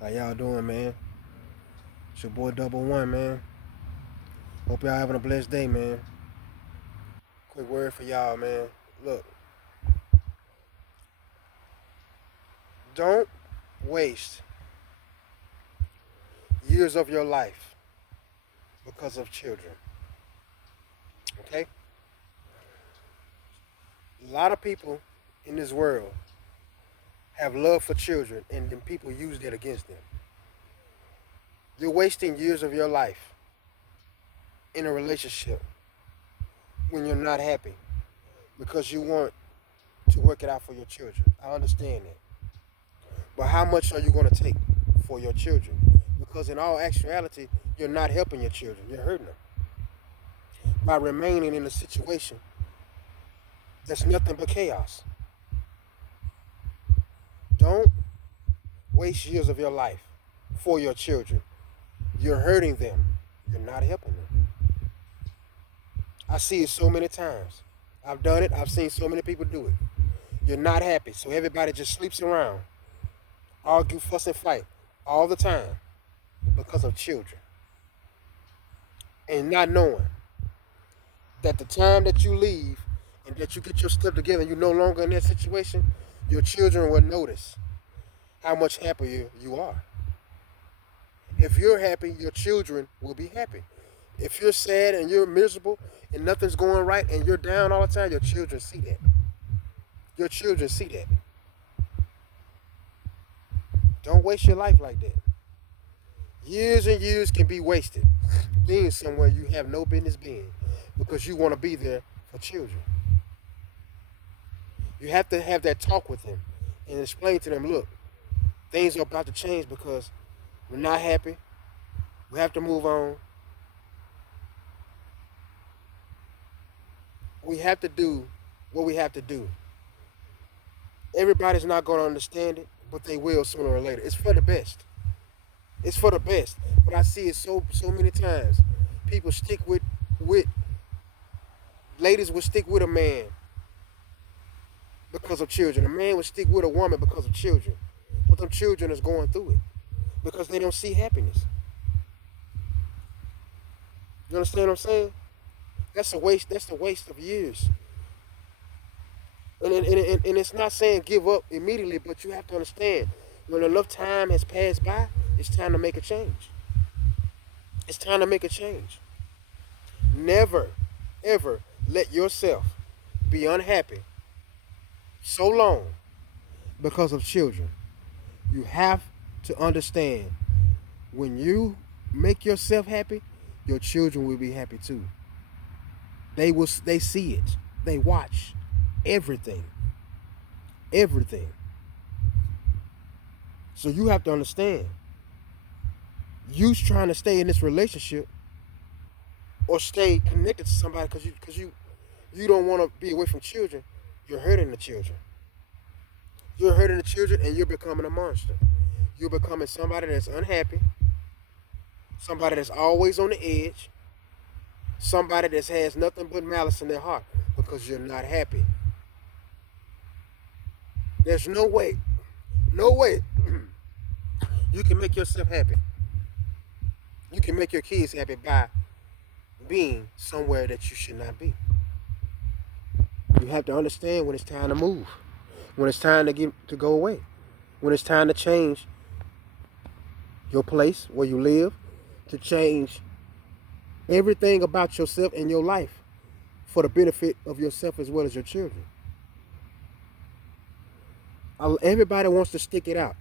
How y'all doing, man? It's your boy Double One, man. Hope y'all having a blessed day, man. Quick word for y'all, man. Look, don't waste years of your life because of children. Okay? A lot of people in this world have love for children, and then people use that against them. You're wasting years of your life in a relationship when you're not happy because you want to work it out for your children. I understand that. But how much are you going to take for your children? Because in all actuality, you're not helping your children. You're hurting them by remaining in a situation that's nothing but chaos. Don't waste years of your life for your children. You're hurting them. You're not helping them. I see it so many times. I've done it. I've seen so many people do it. You're not happy, so everybody just sleeps around, argue, fuss, and fight all the time because of children. And not knowing that the time that you leave and that you get your stuff together and you're no longer in that situation, your children will notice how much happier you are. If you're happy, your children will be happy. If you're sad and you're miserable and nothing's going right and you're down all the time, your children see that. Your children see that. Don't waste your life like that. Years and years can be wasted being somewhere you have no business being because you want to be there for children. You have to have that talk with them and explain to them, look, things are about to change because we're not happy. We have to move on. We have to do what we have to do. Everybody's not going to understand it, but they will sooner or later. It's for the best. It's for the best. But I see it so many times. People stick with ladies will stick with a man because of children. A man would stick with a woman because of children. But them children is going through it because they don't see happiness. You understand what I'm saying? That's a waste. That's the waste of years. And it's not saying give up immediately, but you have to understand when enough time has passed by, it's time to make a change. It's time to make a change. Never, ever let yourself be unhappy so long because of children. You have to understand when you make yourself happy, your children will be happy too. They see it. They watch everything. Everything. So you have to understand. You trying to stay in this relationship or stay connected to somebody because you don't want to be away from children, you're hurting the children. You're hurting the children and you're becoming a monster. You're becoming somebody that's unhappy, somebody that's always on the edge, somebody that has nothing but malice in their heart because you're not happy. There's no way you can make yourself happy. You can make your kids happy by being somewhere that you should not be. You have to understand when it's time to move, when it's time to go away, when it's time to change your place where you live, to change everything about yourself and your life for the benefit of yourself as well as your children. Everybody wants to stick it out.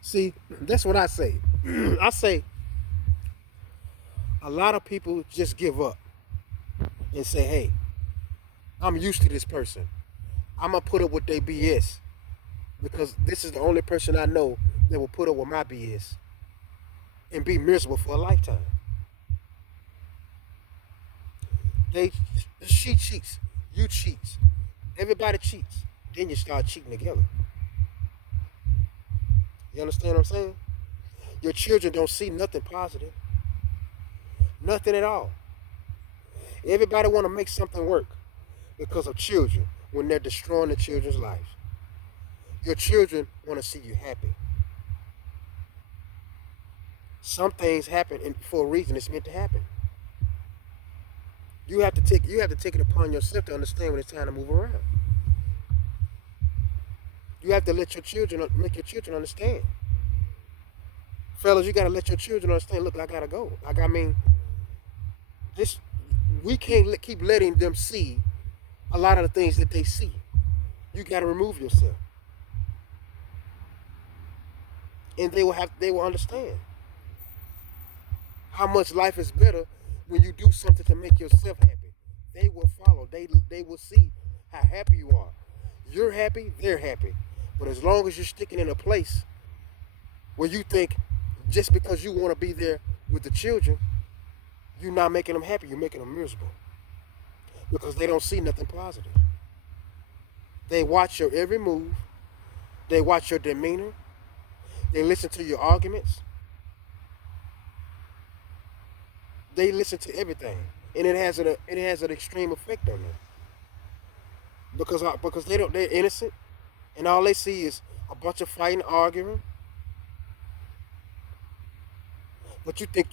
See, that's what I say. I say a lot of people just give up and say, hey, I'm used to this person. I'm going to put up with their BS because this is the only person I know that will put up with my BS and be miserable for a lifetime. They, she cheats, you cheat, everybody cheats. Then you start cheating together. You understand what I'm saying? Your children don't see nothing positive, nothing at all. Everybody want to make something work because of children when they're destroying the children's lives. Your children want to see you happy. Some things happen for a reason. It's meant to happen. You have to take it upon yourself to understand when it's time to move around. You have to let your children make your children understand. Fellas, you gotta let your children understand. Look, I gotta go. Like I mean, this we can't keep letting them see a lot of the things that they see. You gotta remove yourself, and they will understand how much life is better when you do something to make yourself happy. They will follow. They will see how happy you are. You're happy, they're happy. But as long as you're sticking in a place where you think just because you want to be there with the children, you're not making them happy, you're making them miserable. Because they don't see nothing positive. They watch your every move, they watch your demeanor, they listen to your arguments, they listen to everything. And it has an extreme effect on them. Because they're innocent and all they see is a bunch of fighting, arguing. But you think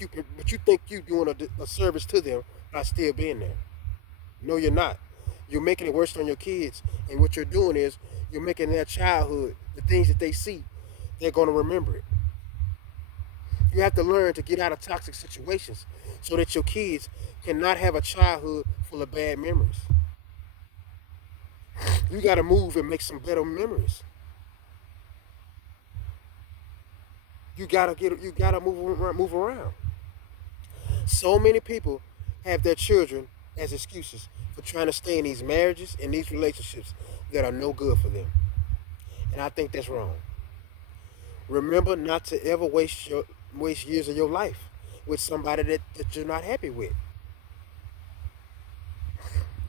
you doing a service to them by still being there. No, you're not. You're making it worse on your kids, and what you're doing is you're making their childhood, the things that they see, they're going to remember it. You have to learn to get out of toxic situations so that your kids cannot have a childhood full of bad memories. You got to move and make some better memories. You gotta move around. So many people have their children as excuses for trying to stay in these marriages and these relationships that are no good for them. And I think that's wrong. Remember not to ever waste years of your life with somebody that you're not happy with.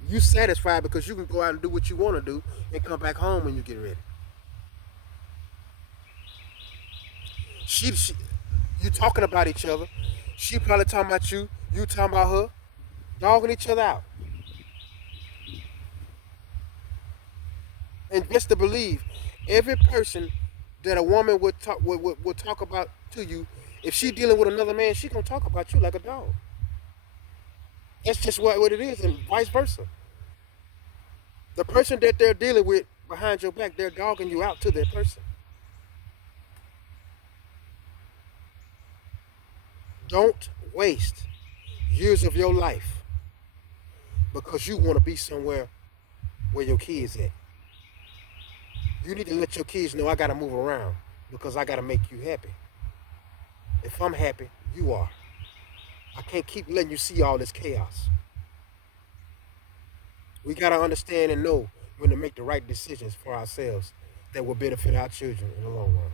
You satisfied because you can go out and do what you want to do and come back home when you get ready. She you talking about each other. She probably talking about you. You talking about her. Dogging each other out. And just to believe, every person that a woman would talk about to you, if she dealing with another man, she gonna talk about you like a dog. That's just what it is, and vice versa. The person that they're dealing with behind your back, they're dogging you out to that person. Don't waste years of your life because you want to be somewhere where your kids at. You need to let your kids know I gotta move around because I gotta make you happy. If I'm happy, you are. I can't keep letting you see all this chaos. We gotta understand and know when to make the right decisions for ourselves that will benefit our children in the long run.